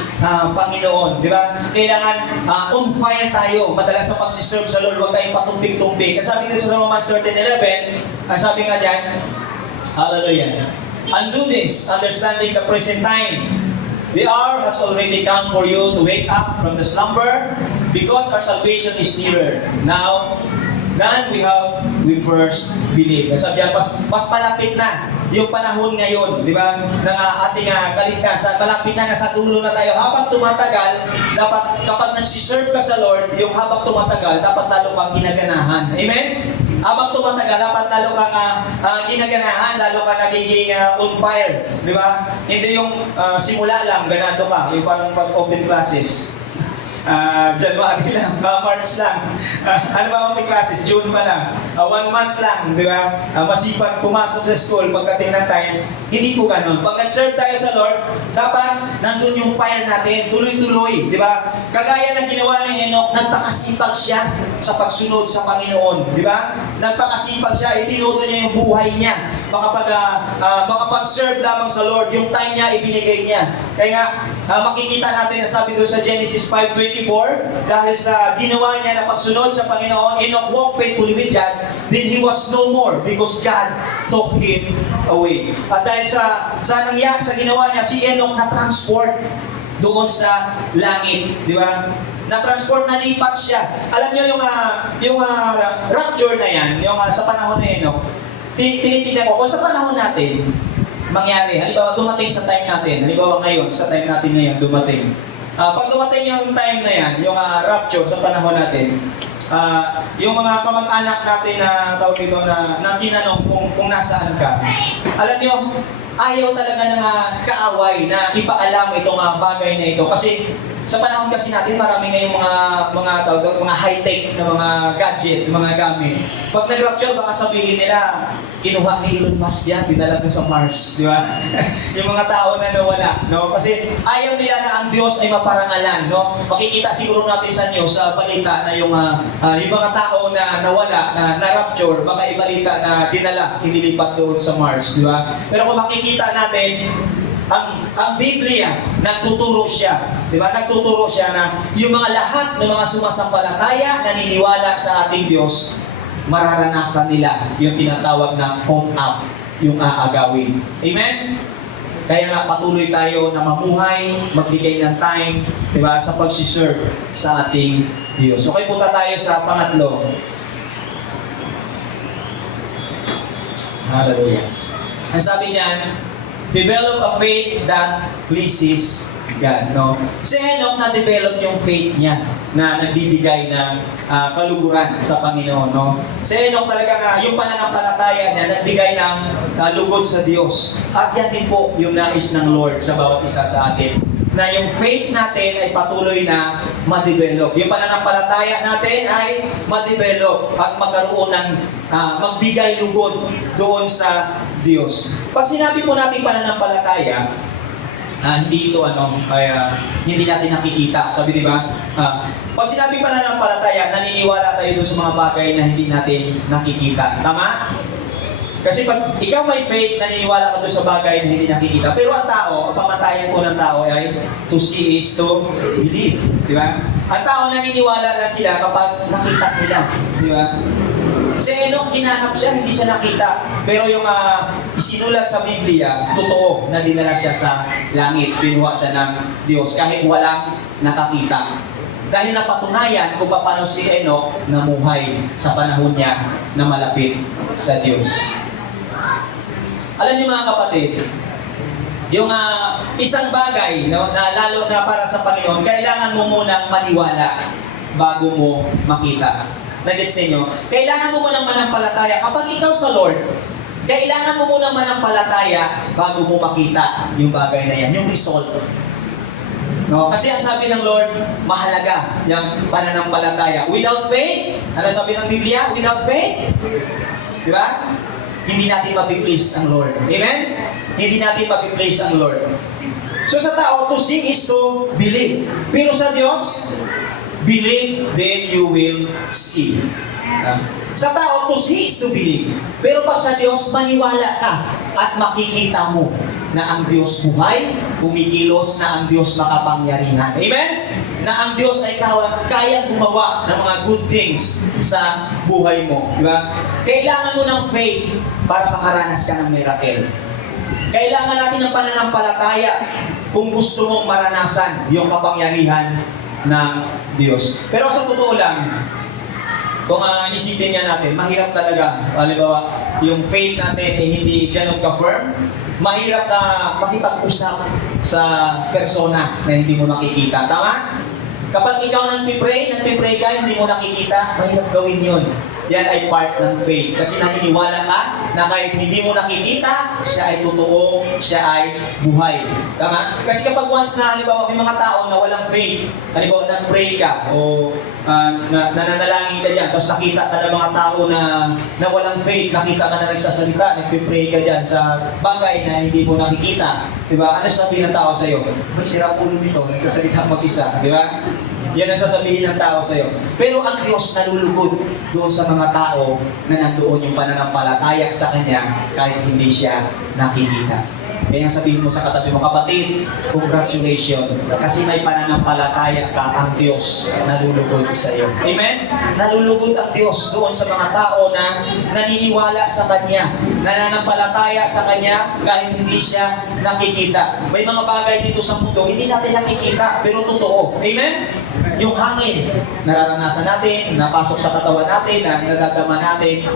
Panginoon. Di ba? Kailangan on fire tayo. Madalas sa pagsiserve sa Lord, huwag tayong patumpik-tumpik. Kasi sabi dito sa Romans 13:11, ang sabi nga dyan, hallelujah. And do this, understanding the present time. The hour has already come for you to wake up from the slumber, because our salvation is nearer now than we first believed. Sabi niya, mas malapit na yung panahon ngayon, di ba, ng ating kaligtasan. Malapit na, nasa dulo na tayo. Habang tumatagal, dapat kapag nagsiserve ka sa Lord, yung habang tumatagal, dapat lalo kang ginaganahan. Amen? Habang tumatagal, dapat lalo kang ginaganahan, lalo kang nagiging on fire. Di ba? Hindi yung simula lang, ganado ka. Yung parang pag-open classes. January lang, March lang. Ano ba ang may classes? June pa lang. 1 month lang, di ba? Masipag pumasok sa school pagdating ng time. Hindi po ganun. Pag nag-serve tayo sa Lord, dapat nandun yung fire natin, tuloy-tuloy, di ba? Kagaya ng ginawa ni Enoch, nagpakasipag siya sa pagsunod sa Panginoon, di ba? Nagpakasipag siya, itinuto niya yung buhay niya. Makapag-serve lamang sa Lord, yung time niya, ibinigay niya. Kaya nga, makikita natin na sabi doon sa Genesis 5:24, dahil sa ginawa niya na pagsunod sa Panginoon, Enoch walked faithfully with God, then he was no more because God took him away. At dahil sa ginawa niya, si Enoch na-transport doon sa langit, di ba? Na-transport, nalipat siya. Alam niyo yung rapture na yan, yung sa panahon ni Enoch, tinitignan ko, kung sa panahon natin, mangyari, halimbawa dumating sa time natin, halimbawa ngayon, sa time natin ngayon, dumating. Pag dumating yung time na yan, yung rapture sa panahon natin, yung mga kamag-anak natin na tawag ito na tinanong kung nasaan ka, alam niyo, ayaw talaga ng kaaway na ipaalam itong bagay na ito. Kasi sa panahon kasi natin, marami ngayong mga high-tech na mga gadget, mga gamit. Pag nag-rapture, baka sabihin nila, kinuha ni Elon Musk yan, dinala doon sa Mars, di ba? Yung mga tao na nawala, no? Kasi ayaw nila na ang Diyos ay maparangalan, no? Makikita siguro natin sa news, sa balita na yung mga tao na nawala, na rapture, baka ibalita na dinala, inilipat doon sa Mars, di ba? Pero kung makikita natin, ang Biblia, nagtuturo siya, di ba? Nagtuturo siya na yung mga lahat ng mga sumasampalataya, naniniwala sa ating Diyos, mararanasan nila yung tinatawag na caught up, yung aagawin. Amen? Kaya nga patuloy tayo na mamuhay, magbigay ng time, di ba, sa pagsiserve sa ating Diyos. Okay, punta tayo sa pangatlo. Hallelujah. Ang sabi niyan, develop a faith that pleases God. No? Si Enoch na-develop yung faith niya. na nagbibigay ng kaluguran sa Panginoon. No? Si Enoch talaga yung pananampalataya niya nagbigay ng lugod sa Diyos. At yan din po yung nais ng Lord sa bawat isa sa atin. Na yung faith natin ay patuloy na ma-develop. Yung pananampalataya natin ay ma-develop at magkaroon ng magbigay lugod doon sa Diyos. Pag sinabi po natin pananampalataya, hindi ito kaya hindi natin nakikita. Sabi di ba? Pag sinabi pananampalataya, naniniwala tayo doon sa mga bagay na hindi natin nakikita. Tama? Kasi pag ikaw may faith, naniniwala ka doon sa bagay na hindi nakikita. Pero ang tao, ang pamatayan po ng tao ay to see is to believe. Di ba? Ang tao naniniwala na sila kapag nakita nila. Di ba? Si Enoch, hinanap siya, hindi siya nakita. Pero yung isinulat sa Biblia, totoo na dinala siya sa langit. Pinuha siya ng Diyos kahit walang nakakita. Dahil napatunayan kung paano si Enoch namuhay sa panahon niya na malapit sa Diyos. Alam niyo mga kapatid, yung isang bagay na lalo na para sa Panginoon, kailangan mo munang maniwala bago mo makita. Nagets ninyo? Kailangan mo munang manampalataya. Kapag ikaw sa Lord, kailangan mo munang manampalataya bago mo makita yung bagay na yan, yung result. No? Kasi ang sabi ng Lord, mahalaga yung pananampalataya. Without faith, ano sabi ng Biblia? Without faith, di ba? Hindi natin mapiplease ang Lord. Amen? Hindi natin mapiplease ang Lord. So sa tao, to see is to believe. Pero sa Diyos, believe, then you will see. Sa tao, to see is to believe. Pero pag sa Diyos, maniwala ka at makikita mo na ang Diyos buhay, kumikilos, na ang Diyos makapangyarihan. Amen? Na ang Diyos ay kayang gumawa ng mga good things sa buhay mo. Diba? Kailangan mo ng faith para makaranas ka ng miracle. Kailangan natin ng pananampalataya kung gusto mong maranasan yung kapangyarihan ng Diyos. Pero sa totoo lang, kung isipin nga natin, mahirap talaga. Halimbawa, yung faith natin ay hindi ganun ka-firm. Mahirap na makipag-usap sa persona na hindi mo nakikita. Tama? Kapag ikaw nagpipray ka, hindi mo nakikita, mahirap gawin yun. Yan ay part ng faith. Kasi naniniwala ka na kahit hindi mo nakikita, siya ay totoo, siya ay buhay. Tama? Kasi kapag once na, halimbawa, may mga tao na walang faith, halimbawa, nag-pray ka, o nananalangin ka dyan, tapos nakita ka ng mga tao na walang faith, nakita ka na nagsasalita, nagpipray ka dyan sa bagay na hindi mo nakikita. Diba? Ano sabihin ng tao sa'yo? May sira ulo nito, nagsasalita mag-isa. Diba? Yan ang sasabihin ng tao sa'yo. Pero ang Diyos nalulugod doon sa mga tao na nandoon yung pananampalataya sa Kanya kahit hindi siya nakikita. Kaya sabihin mo sa katabi mo, kapatid, congratulations. Kasi may pananampalataya ka, ang Diyos nalulugod sa iyo. Amen? Nalulugod ang Diyos doon sa mga tao na naniniwala sa Kanya, nananampalataya sa Kanya kahit hindi siya nakikita. May mga bagay dito sa mundo, hindi natin nakikita, pero totoo. Amen? Yung hangin, nararanasan natin, napasok sa katawan natin, na nadadama natin,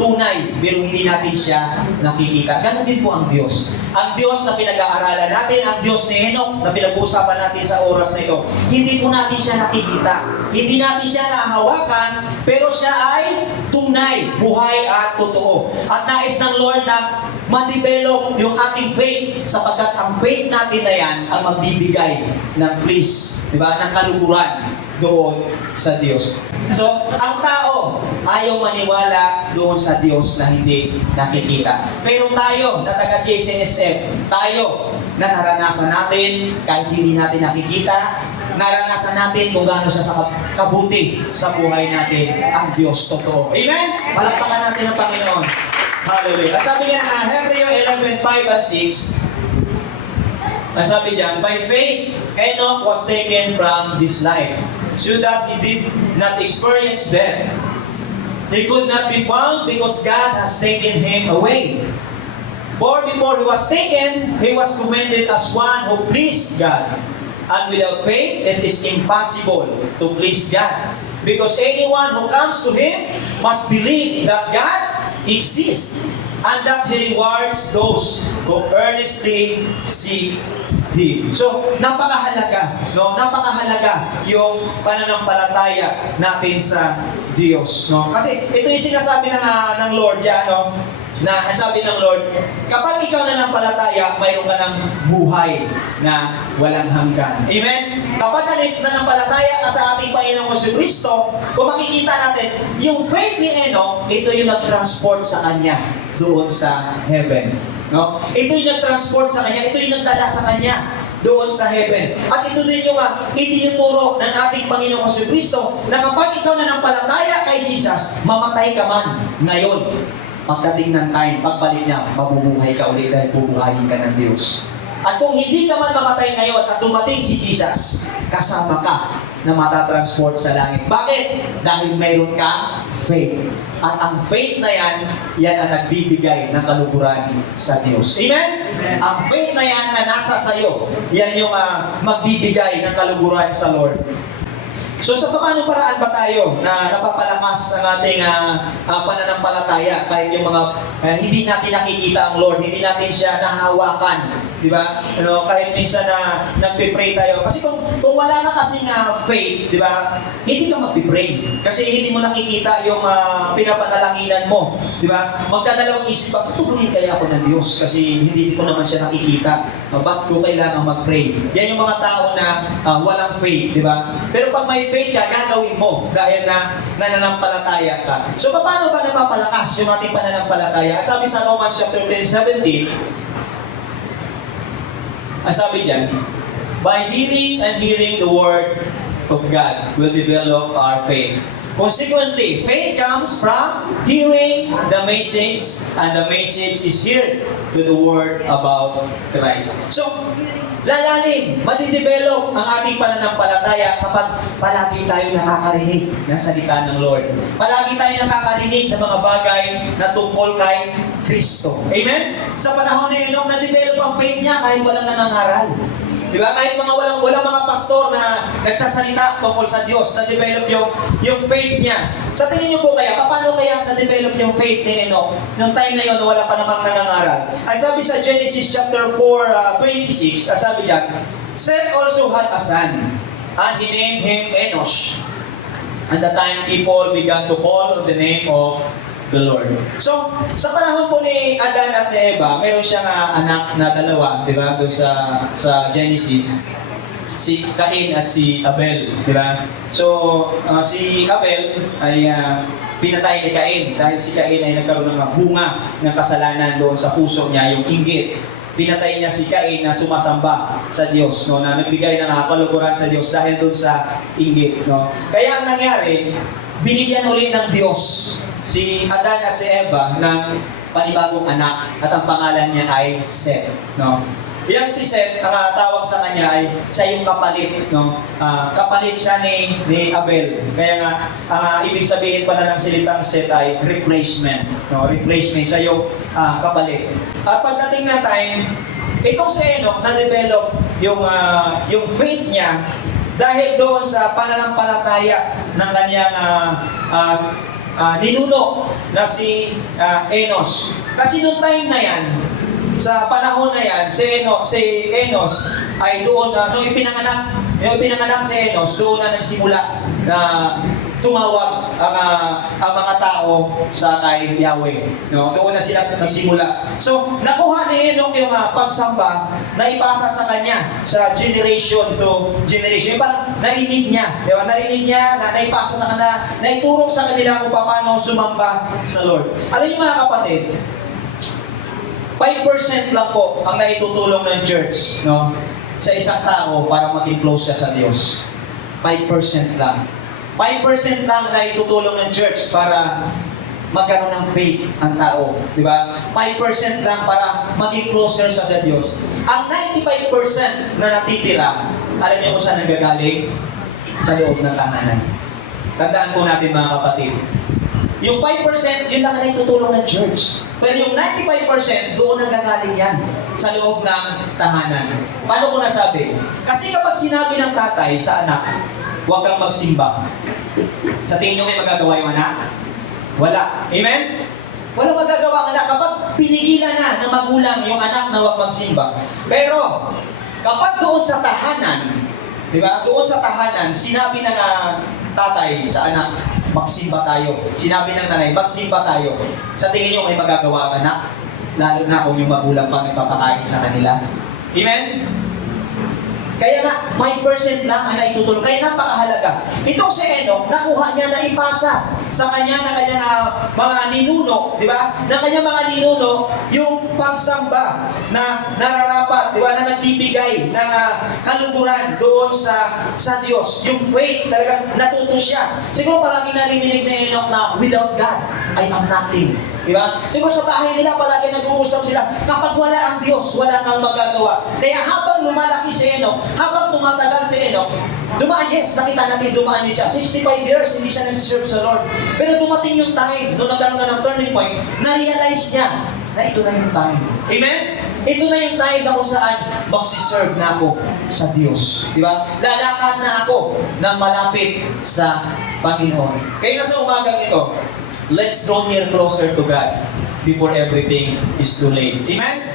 tunay, pero hindi natin siya nakikita. Ganon din po ang Diyos. Ang Diyos na pinag-aaralan natin, ang Diyos ni Enoch na pinag-uusapan natin sa oras na ito, hindi po natin siya nakikita. Hindi natin siya nahawakan, pero siya ay tunay, buhay at totoo. At nais ng Lord na ma-develop yung ating faith sapagkat ang faith natin na yan ang magbibigay ng bliss, di ba? Ng kaluguran doon sa Diyos. So, ang tao ayaw maniwala doon sa Diyos na hindi nakikita. Pero tayo, na taga JCSF, tayo na naranasan natin kahit hindi natin nakikita, naranasan natin kung gaano siya sa kabuti sa buhay natin ang Diyos totoo. Amen? Palakpakan natin ang Panginoon. Hallelujah. Sabi niya na Hebreo 11:5 and 6, nasabi diyan, by faith, Enoch was taken from this life, so that he did not experience death. He could not be found because God has taken him away. For before he was taken, he was commended as one who pleased God. And without faith, it is impossible to please God. Because anyone who comes to him must believe that God exists and that He rewards those who earnestly seek Him. So, napakahalaga, no? Napakahalaga yung pananampalataya natin sa Diyos, no? Kasi ito yung sinasabi ng Lord diyan, no? Na sabi ng Lord, kapag ikaw nanampalataya, mayroon ka ng buhay na walang hanggan. Amen? Kapag nanampalataya ka sa ating Panginoong Jesucristo, kung makikita natin, yung faith ni Enoch, ito yung nag-transport sa kanya doon sa heaven. No? Ito yung nag-transport sa kanya, ito yung nagdala sa kanya doon sa heaven. At ito din yung itinuturo ng ating Panginoong Jesucristo na kapag ikaw nanampalataya kay Jesus, mamatay ka man ngayon. Pagdating ng time, pagbalik niya, mabubuhay ka ulit dahil bubuhayin ka ng Diyos. At kung hindi ka man mamatay ngayon at dumating si Jesus, kasama ka na matatransport sa langit. Bakit? Dahil mayroon ka faith. At ang faith na yan ang nagbibigay ng kaluguran sa Diyos. Amen? Ang faith na yan na nasa sayo, yan yung magbibigay ng kaluguran sa Lord. So sa paano paraan ba tayo na napapalakas ang ating pananampalataya kahit yung mga hindi natin nakikita ang Lord, hindi natin siya nahawakan, di ba? Kahit minsan na nagpe-pray tayo. Kasi kung wala ka kasing faith, di ba? Hindi ka magpe-pray. Kasi hindi mo nakikita yung pinapanalakinan mo, di ba? Magdadalawang isip, tutugunin kaya ako ng Diyos kasi hindi ko naman siya nakikita. Ba't ko kailangan mag-pray? Yan yung mga tao na walang faith, di ba? Pero pag may faith ka, gagawin mo dahil na nananampalataya ka. So, paano ba napapalakas yung ating pananampalataya? Sabi sa Romans chapter 10:17, sabi dyan, by hearing and hearing the word of God will develop our faith. Consequently, faith comes from hearing the message, and the message is heard to the word about Christ. So, lalalim, madidevelop ang ating pananampalataya kapag palagi tayo nakakarinig ng salita ng Lord. Palagi tayo nakakarinig ng mga bagay na tungkol kay Kristo. Amen? Sa panahon na yun, na-develop ang faith niya kahit walang nangangaral. Di ba? Kahit walang mga pastor na nagsasalita tungkol sa Diyos, na-develop yung faith niya. Sa tingin niyo po kaya, paano kaya na-develop yung faith ni Enoch? Noong time na yun, wala pa namang nangangaral. Ay sabi sa Genesis chapter 4:26, sabi diyan, Seth also had a son, and he named him Enosh. And the time people began to call on the name of the Lord. So, sa panahon po ni Adan at ni Eva, meron siyang anak na dalawa, di ba? Doon sa Genesis, si Cain at si Abel, di ba? So, si Abel ay pinatay ni Cain dahil si Cain ay nagkaroon ng bunga ng kasalanan doon sa puso niya, yung inggit. Pinatay niya si Cain na sumasamba sa Diyos, no, na nagbigay ng kaluguran sa Diyos dahil doon sa inggit, no. Kaya ang nangyari, binigyan uli ng Diyos si Adan at si Eva ng panibagong anak at ang pangalan niya ay Seth, no. Yang si Seth, ang tawag sa kanya ay siya yung kapalit, no. Kapalit siya ni Abel. Kaya nga ang ibig sabihin pala ng salitang Seth ay replacement, no. Replacement, siya yung kapalit. At pagdating na time, itong si Enoch na-develop yung faith niya dahil doon sa pananampalataya ng kanyang ninuno na si Enos. Kasi nung time na yan, sa panahon na yan, si Enos ay doon, nung ipinanganak si Enos, doon na nagsimula na tumawag ang mga tao sa kay Yahweh. No? Doon na sila nagsimula. So, nakuha ni Enoch yung pagsamba na ipasa sa kanya sa generation to generation. Yung parang narinig niya. Di ba? Narinig niya, naipasa sa kanila, naituro sa kanila kung paano sumamba sa Lord. Alam niyo mga kapatid, 5% lang po ang naitutulong ng church, no, sa isang tao para maging close siya sa Diyos. 5% lang. 5% lang na itutulong ng church para magkaroon ng faith ang tao. Di ba? 5% lang para maging closer sa Diyos. Ang 95% na natitira, alam niyo kung saan nagagaling? Sa loob ng tahanan. Tandaan po natin mga kapatid. Yung 5%, yun lang na itutulong ng church. Pero yung 95%, doon nagagaling yan sa loob ng tahanan. Paano ko nasabi? Kasi kapag sinabi ng tatay sa anak, huwag kang magsimba. Sa tingin nyo may magagawa yung anak? Wala. Amen? Wala magagawa ang anak kapag pinigilan na ng magulang yung anak na huwag magsimba. Pero, Kapag doon sa tahanan, di ba? Doon sa tahanan, sinabi ng tatay sa anak, magsimba tayo. Sinabi ng nanay, magsimba tayo. Sa tingin niyo may magagawa ang anak? Lalo na kung yung magulang pa nagpapakain sa kanila. Amen? Kaya nga, 5% lang ang naitutulong. Kaya napakahalaga. Itong si Enoch, nakuha niya na ipasa sa kanya ng kanyang mga ninuno, di ba? Ng kanyang mga ninuno, yung pagsamba na nararapat, di ba? Na nagbibigay ng kaluguran doon sa Diyos. Yung faith, talagang natuto siya. Siguro palagi narinig ni Enoch na, without God, I am nothing. Di ba? Siguro sa bahay nila, palagi nag-uusap sila, kapag wala ang Diyos, wala kang magagawa. Kaya habang lumalaki si Enoch, habang tumatagal si Enoch, nakita natin dumaan din siya. 65 years, hindi siya nag-serve sa Lord. Pero dumating yung time, nung nagkaroon na ng turning point, na-realize niya na ito na yung time. Amen? Ito na yung time na kung saan magsiserve na ako sa Diyos. Di ba? Lalakad na ako na malapit sa Panginoon. Kaya sa umagang ito, let's draw near closer to God before everything is too late. Amen?